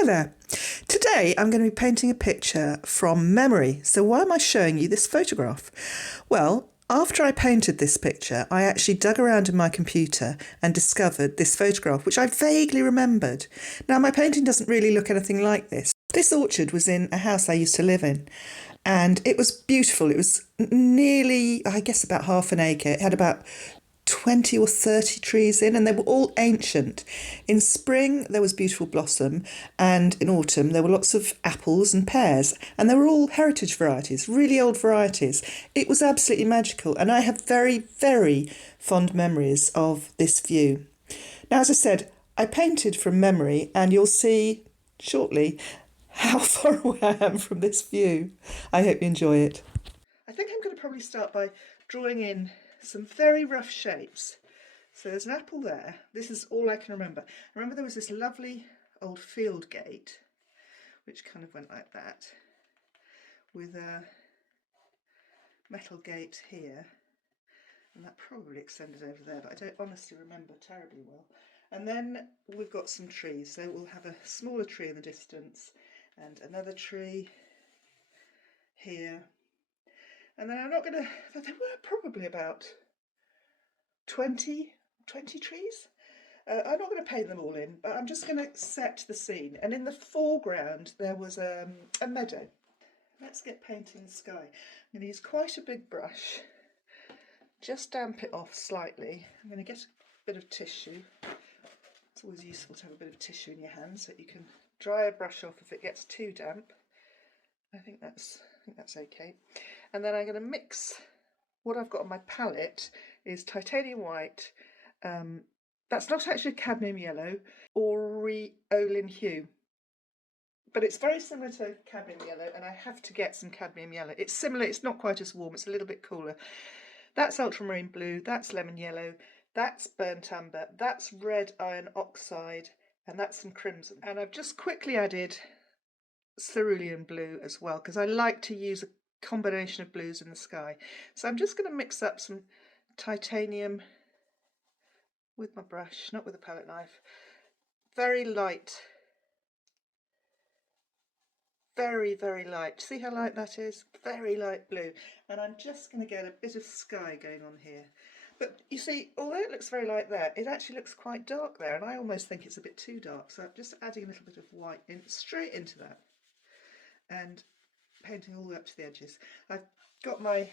Hi there. Today I'm going to be painting a picture from memory. So why am I showing you this photograph? Well, after I painted this picture, I actually dug around in my computer and discovered this photograph, which I vaguely remembered. Now, my painting doesn't really look anything like this. This orchard was in a house I used to live in, and it was beautiful. It was nearly, I guess, about half an acre. It had about 20 or 30 trees in, and they were all ancient. In spring there was beautiful blossom, and in autumn there were lots of apples and pears, and they were all heritage varieties, really old varieties. It was absolutely magical, and I have very, very fond memories of this view. Now, as I said, I painted from memory, and you'll see shortly how far away I am from this view. I hope you enjoy it. I think I'm going to probably start by drawing in some very rough shapes. So there's an apple there. This is all I can remember. I remember there was this lovely old field gate, which kind of went like that, with a metal gate here, and that probably extended over there, but I don't honestly remember terribly well. And then we've got some trees, so we'll have a smaller tree in the distance and another tree here. And then I'm not going to, there were probably about 20 trees. I'm not going to paint them all in, but I'm just going to set the scene. And in the foreground there was a meadow. Let's get painting the sky. I'm going to use quite a big brush, just damp it off slightly. I'm going to get a bit of tissue. It's always useful to have a bit of tissue in your hand so that you can dry a brush off if it gets too damp. I think that's okay. And then I'm going to mix what I've got on my palette is titanium white. That's not actually cadmium yellow or Olin hue, but it's very similar to cadmium yellow, and I have to get some cadmium yellow. It's similar, it's not quite as warm, it's a little bit cooler. That's ultramarine blue, that's lemon yellow, that's burnt umber, that's red iron oxide, and that's some crimson. And I've just quickly added cerulean blue as well, because I like to use a combination of blues in the sky. So I'm just going to mix up some titanium with my brush, not with a palette knife. Very light, very, very light. See how light that is? Very light blue. And I'm just going to get a bit of sky going on here. But you see, although it looks very light there, it actually looks quite dark there, and I almost think it's a bit too dark. So I'm just adding a little bit of white in straight into that and painting all the way up to the edges. I've got my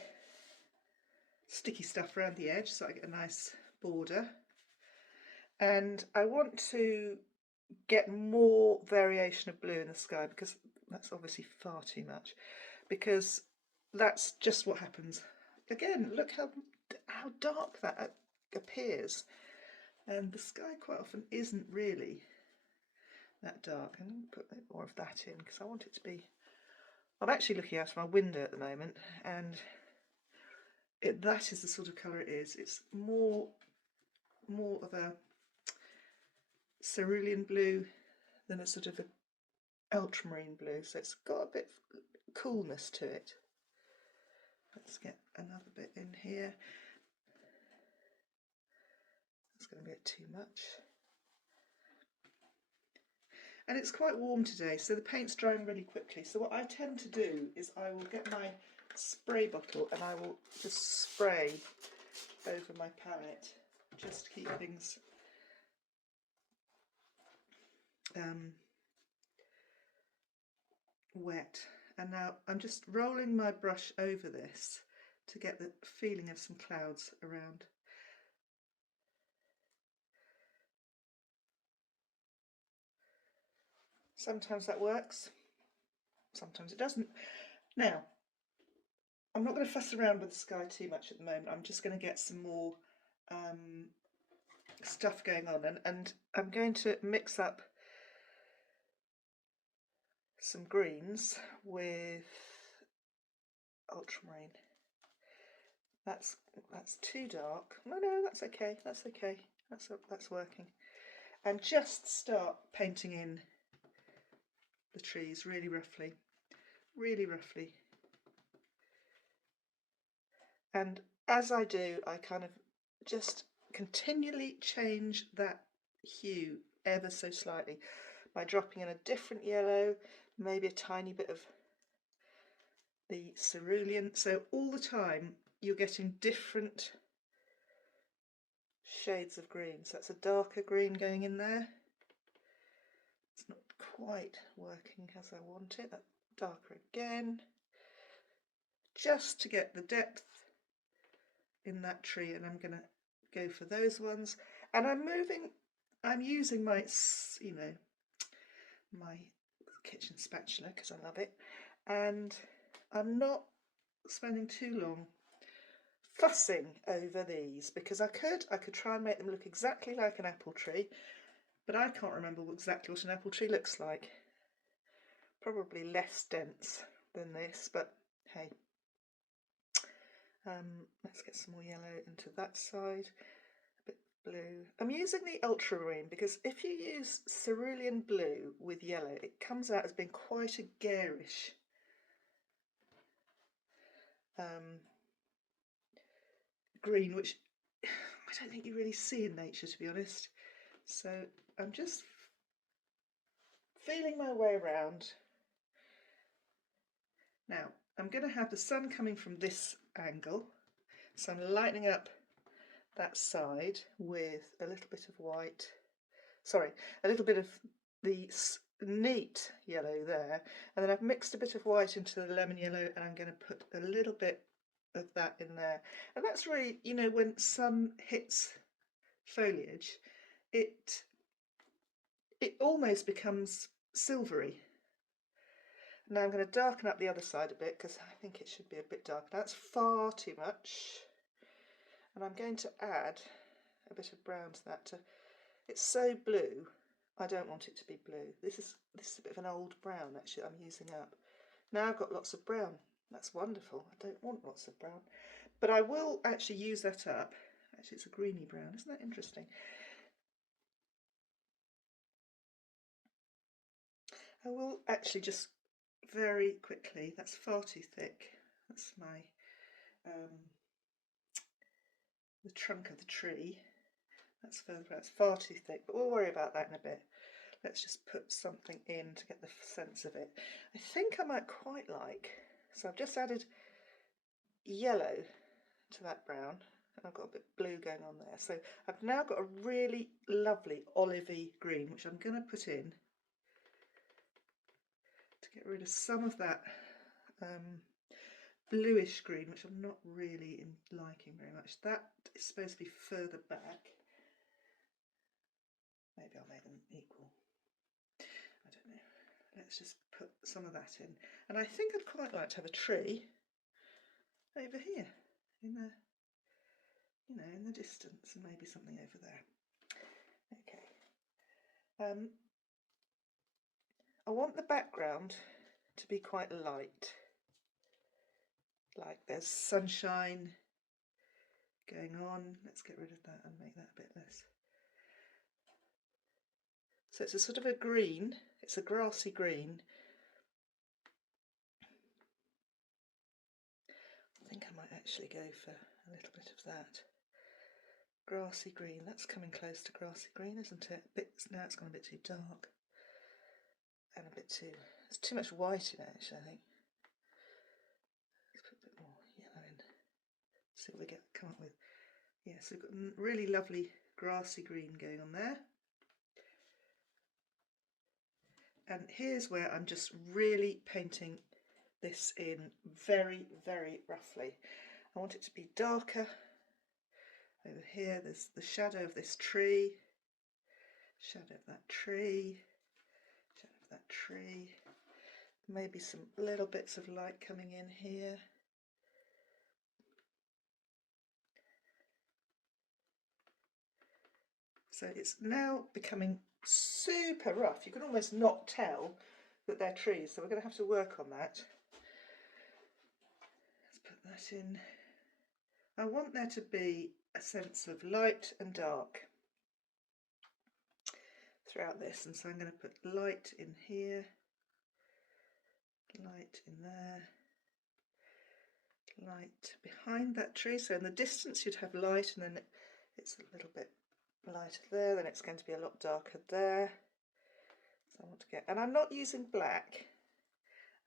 sticky stuff around the edge so I get a nice border, and I want to get more variation of blue in the sky, because that's obviously far too much, because that's just what happens. Again, look how dark that appears, and the sky quite often isn't really that dark. I'm going to put a bit more of that in because I want it to be, I'm actually looking out of my window at the moment, and that is the sort of colour it is. It's more of a cerulean blue than a sort of a ultramarine blue, so it's got a bit of coolness to it. Let's get another bit in here. It's going to be a bit too much. And it's quite warm today, so the paint's drying really quickly. So what I tend to do is I will get my spray bottle and I will just spray over my palette just to keep things wet. And now I'm just rolling my brush over this to get the feeling of some clouds around. Sometimes that works, sometimes it doesn't. Now, I'm not going to fuss around with the sky too much at the moment. I'm just going to get some more stuff going on, and I'm going to mix up some greens with ultramarine. That's too dark. No, that's okay. That's okay. That's working. And just start painting in the trees really roughly, really roughly. And as I do, I kind of just continually change that hue ever so slightly. by dropping in a different yellow, maybe a tiny bit of the cerulean. So all the time you're getting different shades of green. So that's a darker green going in there. It's not quite working as I want it. That darker again, just to get the depth in that tree, and I'm going to go for those ones. And I'm using my, my kitchen spatula because I love it, and I'm not spending too long fussing over these, because I could try and make them look exactly like an apple tree, but I can't remember exactly what an apple tree looks like. Probably less dense than this, but hey. Let's get some more yellow into that side, a bit blue. I'm using the ultramarine because if you use cerulean blue with yellow, it comes out as being quite a garish green, which I don't think you really see in nature, to be honest. So I'm just feeling my way around. Now I'm going to have the sun coming from this angle, so I'm lightening up that side with a little bit of white, a little bit of the neat yellow there, and then I've mixed a bit of white into the lemon yellow, and I'm going to put a little bit of that in there. And that's really, when sun hits foliage, it almost becomes silvery. Now I'm going to darken up the other side a bit because I think it should be a bit darker. That's far too much, and I'm going to add a bit of brown to that. It's so blue, I don't want it to be blue. This is a bit of an old brown actually I'm using up. Now I've got lots of brown. That's wonderful. I don't want lots of brown, but I will actually use that up. Actually, it's a greeny brown. Isn't that interesting? I will actually just very quickly, that's far too thick. That's my the trunk of the tree. That's far too thick, but we'll worry about that in a bit. Let's just put something in to get the sense of it. I think I might quite like, so I've just added yellow to that brown, and I've got a bit of blue going on there. So I've now got a really lovely olivey green, which I'm going to put in to get rid of some of that bluish green, which I'm not really liking very much. That is supposed to be further back. Maybe I'll make them equal. I don't know. Let's just put some of that in. And I think I'd quite like to have a tree over here in the, in the distance, and maybe something over there. Okay. I want the background to be quite light, like there's sunshine going on. Let's get rid of that and make that a bit less. So it's a sort of a green, it's a grassy green. I think I might actually go for a little bit of that. Grassy green, that's coming close to grassy green, isn't it? Now it's gone a bit too dark. And a bit too, there's too much white in it actually, I think. Let's put a bit more yellow in. See what we come up with. Yeah, so we've got really lovely grassy green going on there. And here's where I'm just really painting this in very, very roughly. I want it to be darker. Over here, there's the shadow of this tree, shadow of that tree, shadow of that tree. Maybe some little bits of light coming in here. So it's now becoming super rough. You can almost not tell that they're trees, so we're going to have to work on that. Let's put that in. I want there to be a sense of light and dark throughout this, and so I'm going to put light in here, light in there, light behind that tree. So in the distance you'd have light, and then it's a little bit lighter there, then it's going to be a lot darker there. So I want to get, and I'm not using black,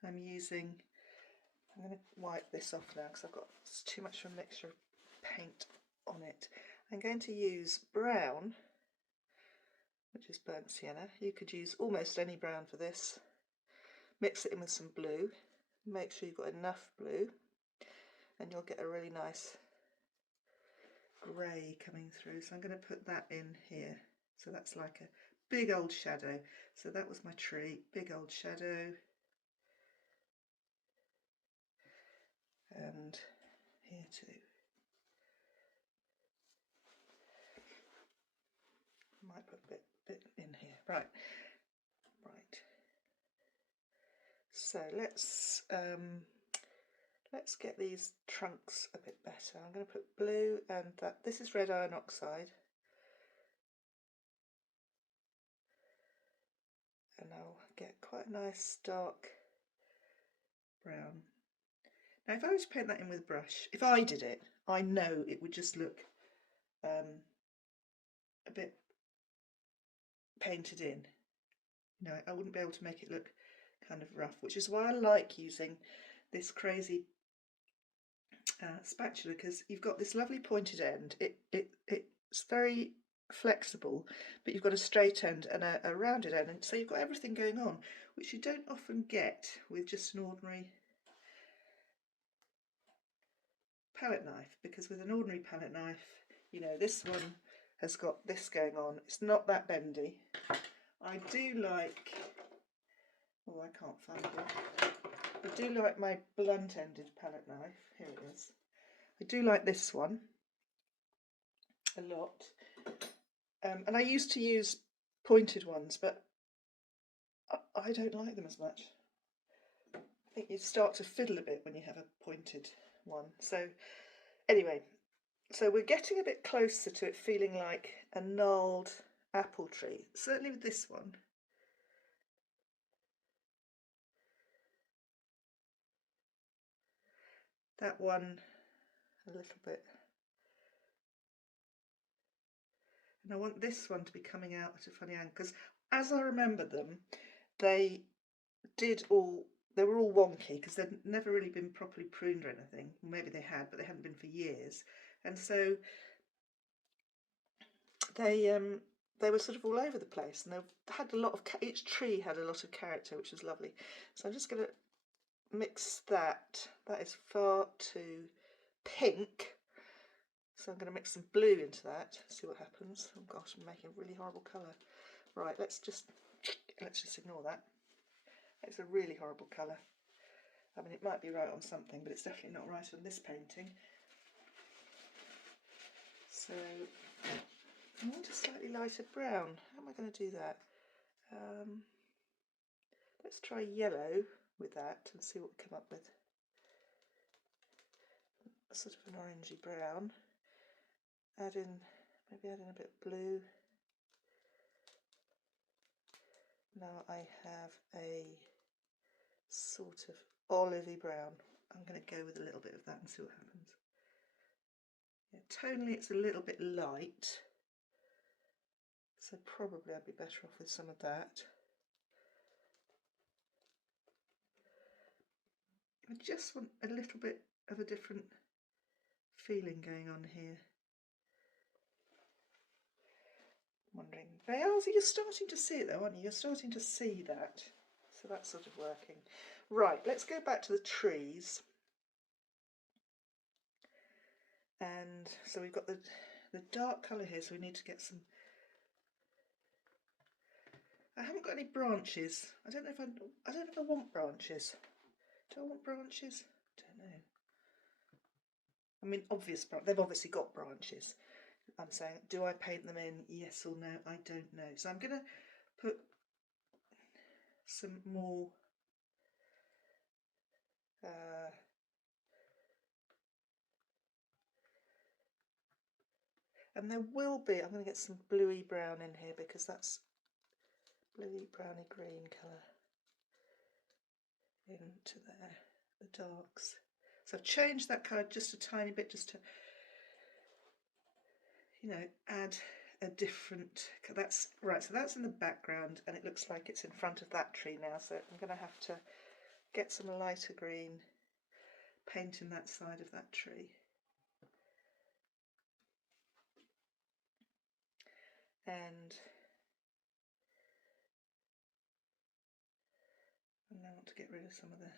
I'm going to wipe this off now because I've got too much of a mixture of paint on it. I'm going to use brown, which is burnt sienna. You could use almost any brown for this. Mix it in with some blue. Make sure you've got enough blue and you'll get a really nice grey coming through. So I'm going to put that in here. So that's like a big old shadow. So that was my tree, big old shadow. And here too. Might put a bit in here. Right. So let's get these trunks a bit better. I'm going to put blue and that. This is red iron oxide. And I'll get quite a nice dark brown. Now if I was to paint that in with a brush, if I did it, I know it would just look a bit painted in. You know, I wouldn't be able to make it look kind of rough, which is why I like using this crazy spatula, because you've got this lovely pointed end. It's very flexible, but you've got a straight end and a rounded end, and so you've got everything going on, which you don't often get with just an ordinary palette knife, because with an ordinary palette knife, you know, this one has got this going on. It's not that bendy. I do like, oh, I can't find it. I do like my blunt-ended palette knife. Here it is. I do like this one a lot. And I used to use pointed ones, but I don't like them as much. I think you start to fiddle a bit when you have a pointed one. So anyway, so we're getting a bit closer to it feeling like a gnarled apple tree, certainly with this one. That one a little bit. And I want this one to be coming out at a funny angle, because as I remember them, they were all wonky because they'd never really been properly pruned or anything. Maybe they had, but they hadn't been for years. And so they were sort of all over the place, and they had a lot of, each tree had a lot of character, which was lovely. So I'm just going to mix that. That is far too pink. So I'm going to mix some blue into that, see what happens. Oh gosh, I'm making a really horrible colour. Right, let's just ignore that. It's a really horrible colour. I mean, it might be right on something, but it's definitely not right on this painting. So I want a slightly lighter brown. How am I going to do that? Let's try yellow with that and see what we come up with. A sort of an orangey brown. Maybe add in a bit of blue. Now I have a sort of olivey brown. I'm going to go with a little bit of that and see what happens. Yeah, tonally it's a little bit light, so probably I'd be better off with some of that. I just want a little bit of a different feeling going on here. I'm wondering, you're starting to see it though, aren't you? You're starting to see that. So that's sort of working. Right, let's go back to the trees. And so we've got the dark colour here, so we need to get some. I haven't got any branches. I don't know if I want branches. Do I want branches? I don't know. I mean, they've obviously got branches. I'm saying, do I paint them in? Yes or no? I don't know. So I'm going to put some more and there will be, I'm going to get some bluey brown in here because that's bluey browny green colour into there, the darks. So I've changed that colour just a tiny bit, just to, you know, add a different, that's right, so that's in the background and it looks like it's in front of that tree now, so I'm going to have to get some lighter green, paint in that side of that tree. And I want to get rid of some of the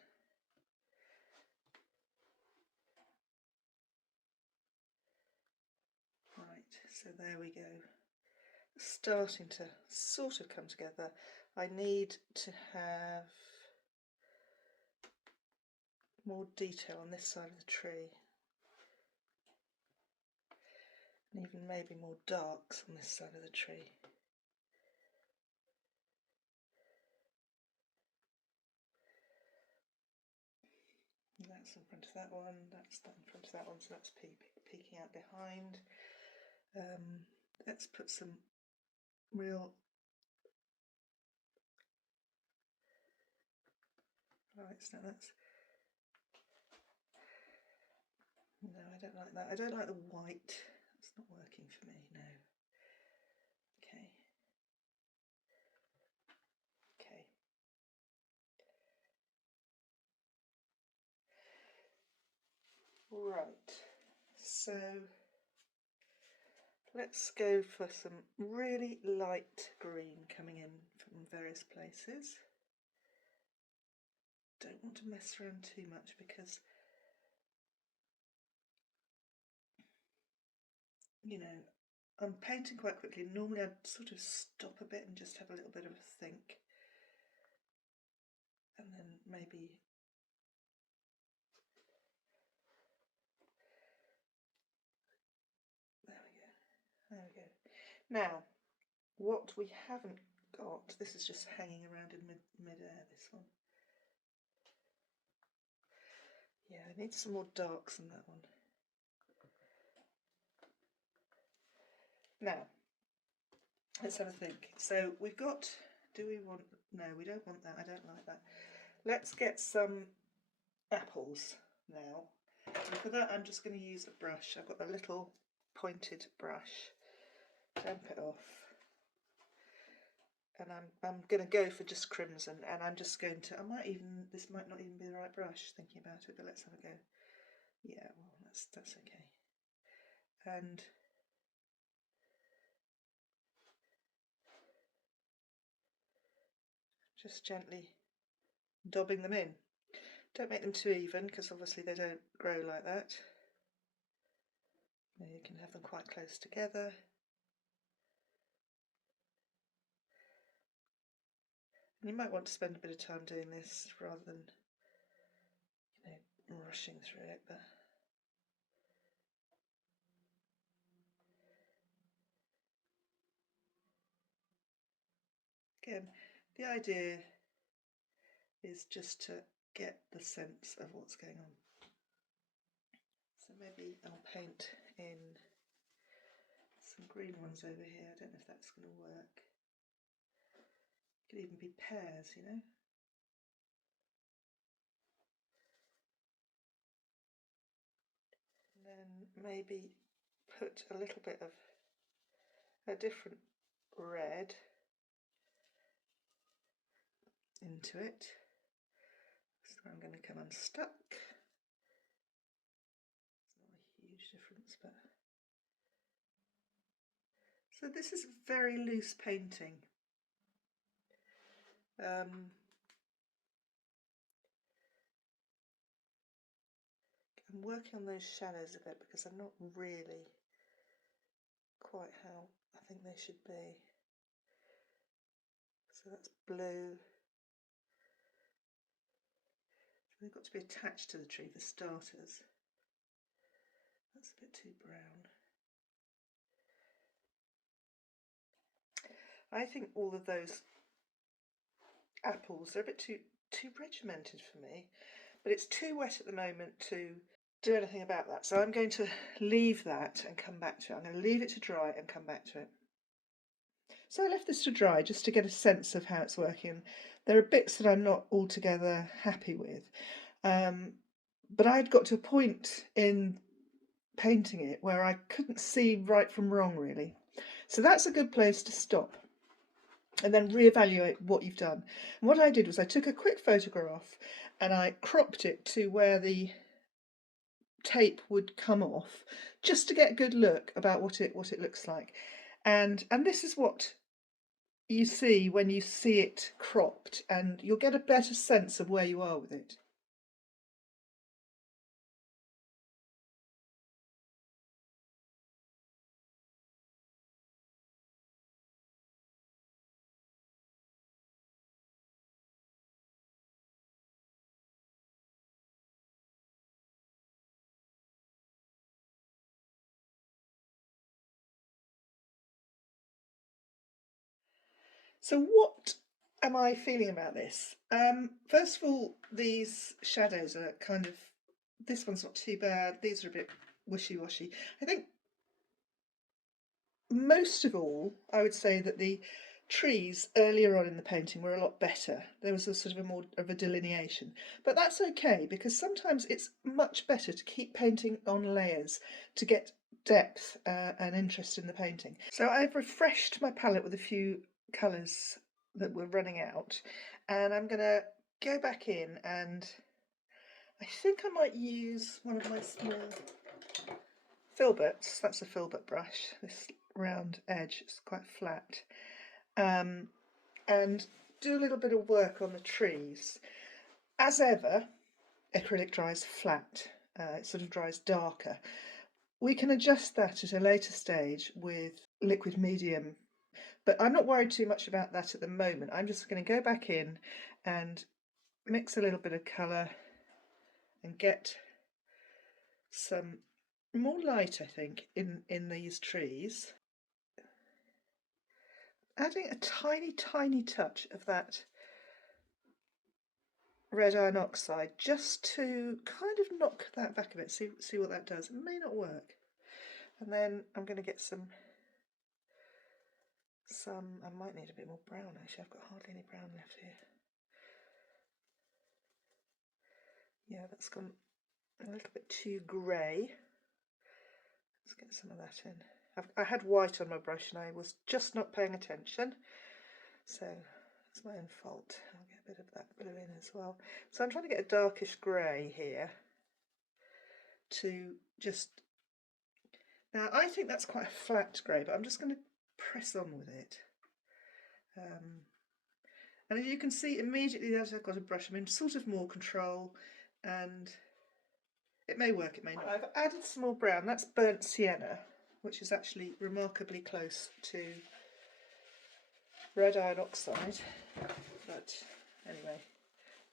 right, so there we go. Starting to sort of come together. I need to have more detail on this side of the tree, and even maybe more darks on this side of the tree. And that's in front of that one, that's that in front of that one, so that's peeking out behind. Let's put some real lights. Now that's, no, I don't like that. I don't like the white. It's not working for me, no. Okay. Okay. Right. So let's go for some really light green coming in from various places. Don't want to mess around too much because, you know, I'm painting quite quickly. Normally I'd sort of stop a bit and just have a little bit of a think, and then maybe there we go. Now, what we haven't got, this is just hanging around in mid-air, this one. Yeah, I need some more darks on that one. Now, let's have a think. So we've got, do we want, no, we don't want that, I don't like that. Let's get some apples now. And for that I'm just going to use a brush. I've got a little pointed brush. Damp it off. And I'm going to go for just crimson, and I'm just going to, this might not even be the right brush thinking about it, but let's have a go. Yeah, well, that's okay. And just gently daubing them in. Don't make them too even because obviously they don't grow like that. You can have them quite close together. And you might want to spend a bit of time doing this rather than, rushing through it, but again, the idea is just to get the sense of what's going on. So maybe I'll paint in some green ones over here. I don't know if that's going to work. It could even be pears, you know. And then maybe put a little bit of a different red into it. So I'm going to come unstuck. It's not a huge difference, but so this is a very loose painting. I'm working on those shadows a bit because I'm not really quite how I think they should be. So that's blue. So they've got to be attached to the tree for starters. That's a bit too brown. I think all of those apples are a bit too regimented for me, but it's too wet at the moment to do anything about that. So I'm going to leave that and come back to it. I'm going to leave it to dry and come back to it. So I left this to dry just to get a sense of how it's working. There are bits that I'm not altogether happy with, but I'd got to a point in painting it where I couldn't see right from wrong really. So that's a good place to stop and then reevaluate what you've done. And what I did was I took a quick photograph and I cropped it to where the tape would come off, just to get a good look about what it looks like. And this is what you see when you see it cropped, and you'll get a better sense of where you are with it. So what am I feeling about this? First of all, these shadows are kind of, this one's not too bad, these are a bit wishy-washy. I think most of all, I would say that the trees earlier on in the painting were a lot better. There was a sort of a more of a delineation, but that's okay, because sometimes it's much better to keep painting on layers to get depth and interest in the painting. So I've refreshed my palette with a few colours that were running out, and I'm going to go back in, and I think I might use one of my small filberts. That's a filbert brush, this round edge, it's quite flat, and do a little bit of work on the trees. As ever, acrylic dries flat, it sort of dries darker. We can adjust that at a later stage with liquid medium, but I'm not worried too much about that at the moment. I'm just going to go back in and mix a little bit of colour and get some more light, I think, in these trees. Adding a tiny touch of that red iron oxide just to kind of knock that back a bit, see what that does. It may not work. And then I'm going to get some, I might need a bit more brown actually, I've got hardly any brown left here. Yeah, that's gone a little bit too grey. Let's get some of that in. I had white on my brush and I was just not paying attention, so it's my own fault. I'll get a bit of that blue in as well. So I'm trying to get a darkish grey here to just, now I think that's quite a flat grey, but I'm just going to press on with it. And as you can see immediately that I've got a brush, I'm in sort of more control, and it may work, it may not. I've added some more brown, that's burnt sienna, which is actually remarkably close to red iron oxide. But anyway,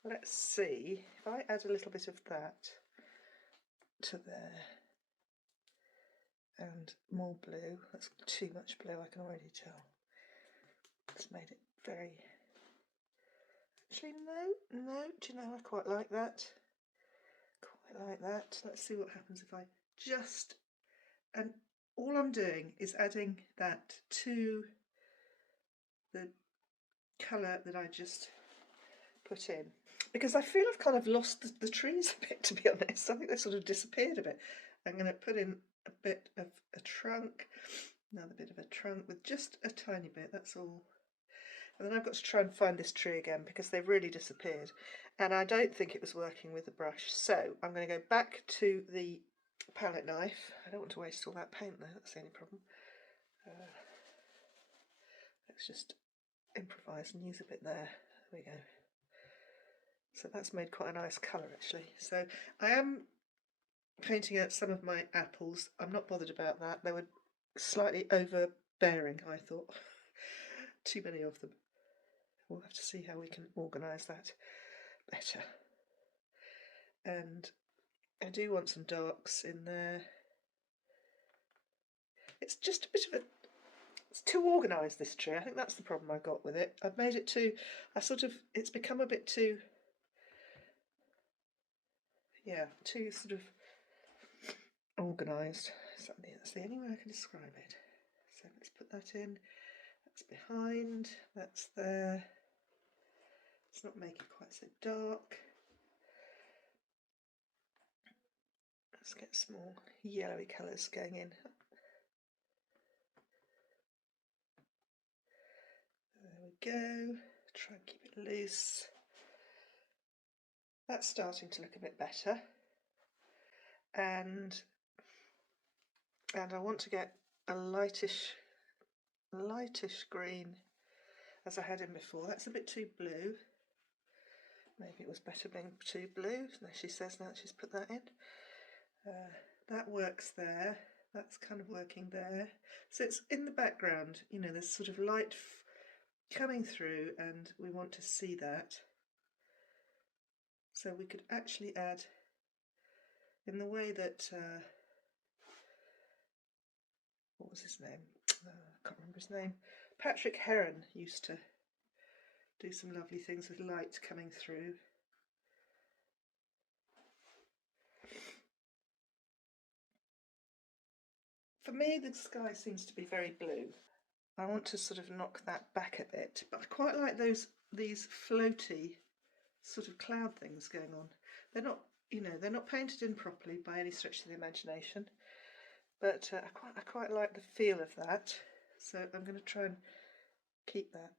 let's see, if I add a little bit of that to there, and more blue, that's too much blue, I can already tell. It's made it very, actually no, do you know, I quite like that. Quite like that. Let's see what happens if I just, and all I'm doing is adding that to the colour that I just put in, because I feel I've kind of lost the trees a bit, to be honest. I think they sort of disappeared a bit. I'm going to put in a bit of a trunk, another bit of a trunk with just a tiny bit, that's all. And then I've got to try and find this tree again because they've really disappeared, and I don't think it was working with the brush. So I'm going to go back to the palette knife. I don't want to waste all that paint though, that's the only problem. Let's just improvise and use a bit there. There we go. So that's made quite a nice colour actually. So I am painting out some of my apples. I'm not bothered about that. They were slightly overbearing, I thought. Too many of them. We'll have to see how we can organise that better. And I do want some darks in there. It's just a bit of a, it's too organised, this tree. I think that's the problem I got with it. I've made it too, it's become a bit too, yeah, too sort of organised. So that's the only way I can describe it. So let's put that in. That's behind, that's there. Let's not make it quite so dark. Let's get some more yellowy colours going in. go. Try and keep it loose. That's starting to look a bit better. And I want to get a lightish green as I had in before. That's a bit too blue. Maybe it was better being too blue. No, she says now that she's put that in. That works there. That's kind of working there. So it's in the background, you know, there's sort of light coming through and we want to see that. So we could actually add, in the way that, what was his name? I can't remember his name. Patrick Heron used to do some lovely things with light coming through. For me, the sky seems to be very blue. I want to sort of knock that back a bit, but I quite like these floaty sort of cloud things going on. They're not, you know, they're not painted in properly by any stretch of the imagination, but I quite like the feel of that. So I'm going to try and keep that.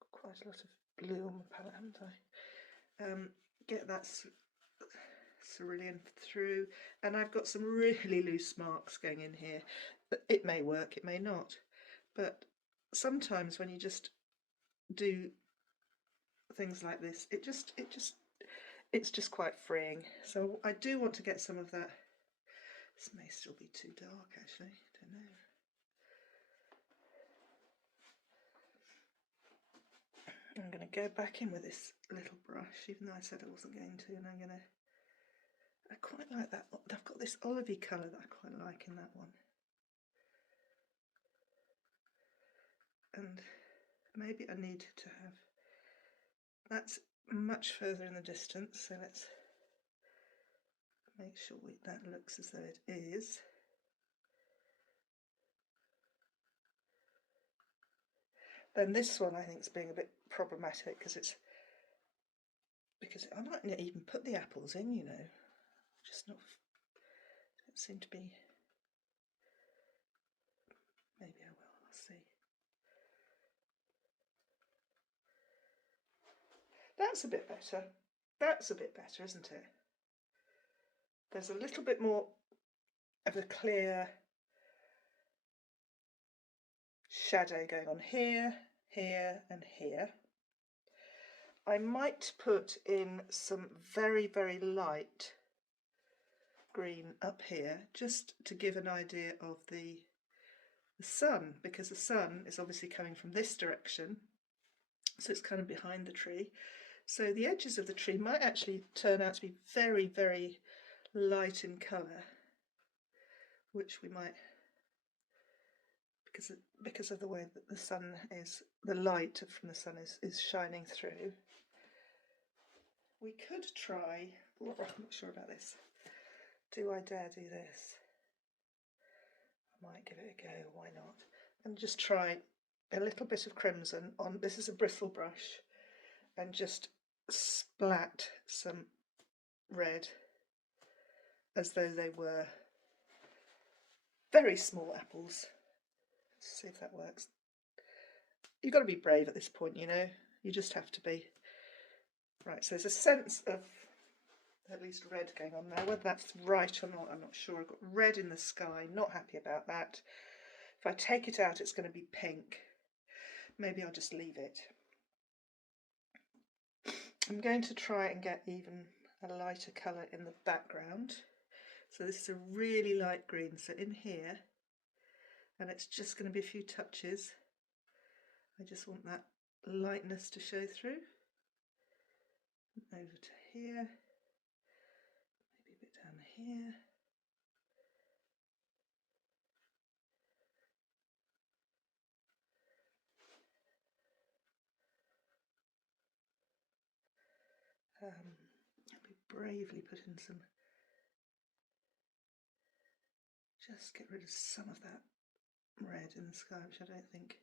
Got quite a lot of blue on my palette, haven't I? Get that cerulean through, and I've got some really loose marks going in here. It may work, it may not, but sometimes when you just do things like this, it's just quite freeing. So I do want to get some of that. This may still be too dark, actually, don't know. I'm going to go back in with this little brush, even though I said I wasn't going to, and I quite like that. I've got this olivey colour that I quite like in that one. And maybe I need to have, that's much further in the distance, so let's make sure that looks as though it is. Then this one I think is being a bit problematic because I might not even put the apples in, you know, just not, don't seem to be. Maybe I will, I'll see. That's a bit better. That's a bit better, isn't it? There's a little bit more of a clear shadow going on here, here and here. I might put in some very, very light green up here just to give an idea of the sun, because the sun is obviously coming from this direction, so it's kind of behind the tree. So the edges of the tree might actually turn out to be very, very light in colour, which we might, because of the way that the sun is, the light from the sun is shining through. We could try, I'm not sure about this. Do I dare do this? I might give it a go, why not? And just try a little bit of crimson on, this is a bristle brush, and just splat some red as though they were very small apples. Let's see if that works. You've got to be brave at this point, you know, you just have to be. Right, so there's a sense of at least red going on now. Whether that's right or not, I'm not sure. I've got red in the sky, not happy about that. If I take it out, it's going to be pink. Maybe I'll just leave it. I'm going to try and get even a lighter colour in the background. So this is a really light green, so in here, and it's just going to be a few touches. I just want that lightness to show through. Over to here, maybe a bit down here. I'll be bravely put in some, just get rid of some of that red in the sky, which I don't think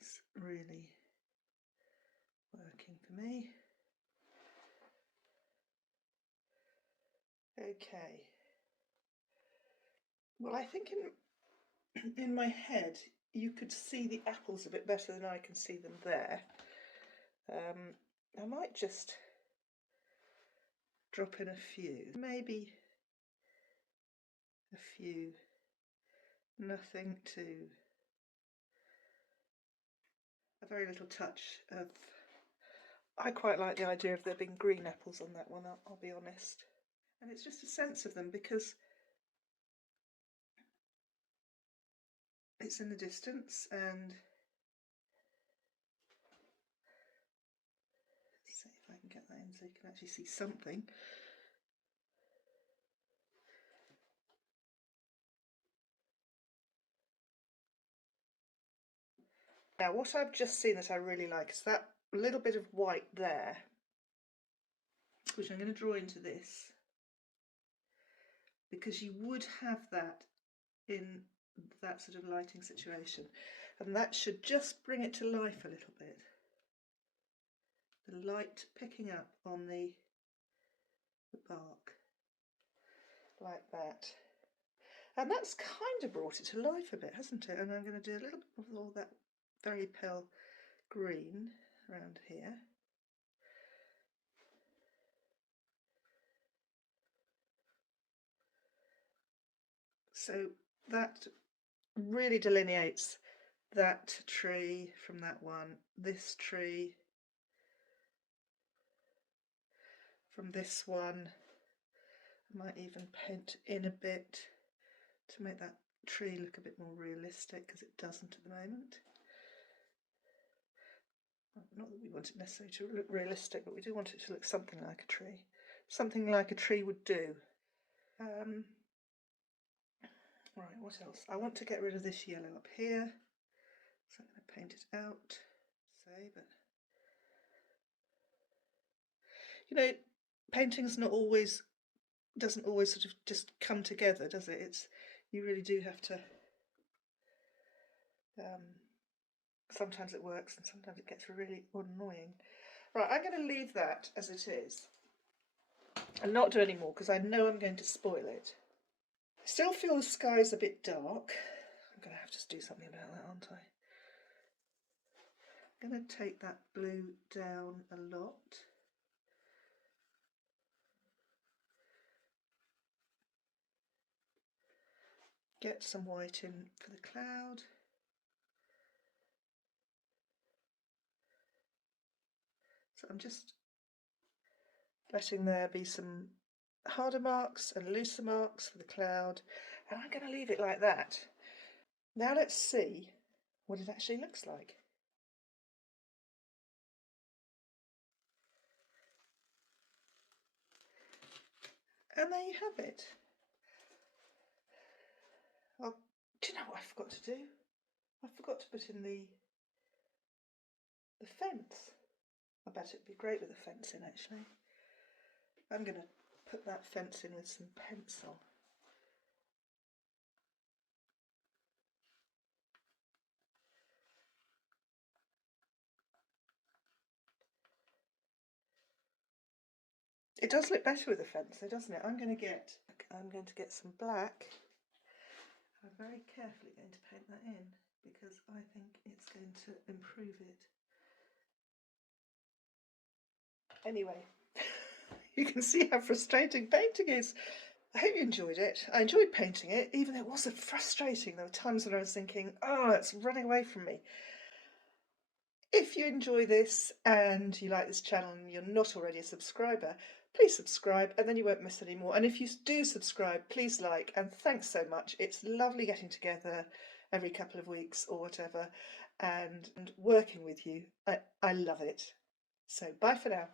is really working for me. Okay. Well, I think in my head, you could see the apples a bit better than I can see them there. I might just drop in a few, maybe a few, nothing too, a very little touch of, I quite like the idea of there being green apples on that one, I'll be honest. And it's just a sense of them because it's in the distance, and let's see if I can get that in so you can actually see something. Now what I've just seen that I really like is that little bit of white there, which I'm going to draw into this, because you would have that in that sort of lighting situation, and that should just bring it to life a little bit. The light picking up on the bark like that, and that's kind of brought it to life a bit, hasn't it? And I'm going to do a little bit of all that very pale green around here. So that really delineates that tree from that one, this tree from this one. I might even paint in a bit to make that tree look a bit more realistic, because it doesn't at the moment. Not that we want it necessarily to look realistic, but we do want it to look something like a tree. Something like a tree would do. Right, what else? I want to get rid of this yellow up here, so I'm going to paint it out. But you know, painting's doesn't always sort of just come together, does it? You really do have to. Sometimes it works, and sometimes it gets really annoying. Right, I'm going to leave that as it is, and not do any more because I know I'm going to spoil it. I still feel the sky's a bit dark. I'm going to have to do something about that, aren't I? I'm going to take that blue down a lot. Get some white in for the cloud. So I'm just letting there be some harder marks and looser marks for the cloud, and I'm going to leave it like that. Now let's see what it actually looks like. And there you have it. Oh, do you know what I forgot to do? I forgot to put in the fence. I bet it'd be great with a fence in, actually. I'm going to put that fence in with some pencil. It does look better with a fence though, doesn't it? I'm going to get some black. I'm very carefully going to paint that in because I think it's going to improve it. Anyway, you can see how frustrating painting is. I hope you enjoyed it. I enjoyed painting it, even though it was frustrating. There were times when I was thinking, oh, it's running away from me. If you enjoy this and you like this channel and you're not already a subscriber, please subscribe and then you won't miss any more. And if you do subscribe, please like, and thanks so much. It's lovely getting together every couple of weeks or whatever and working with you. I love it. So bye for now.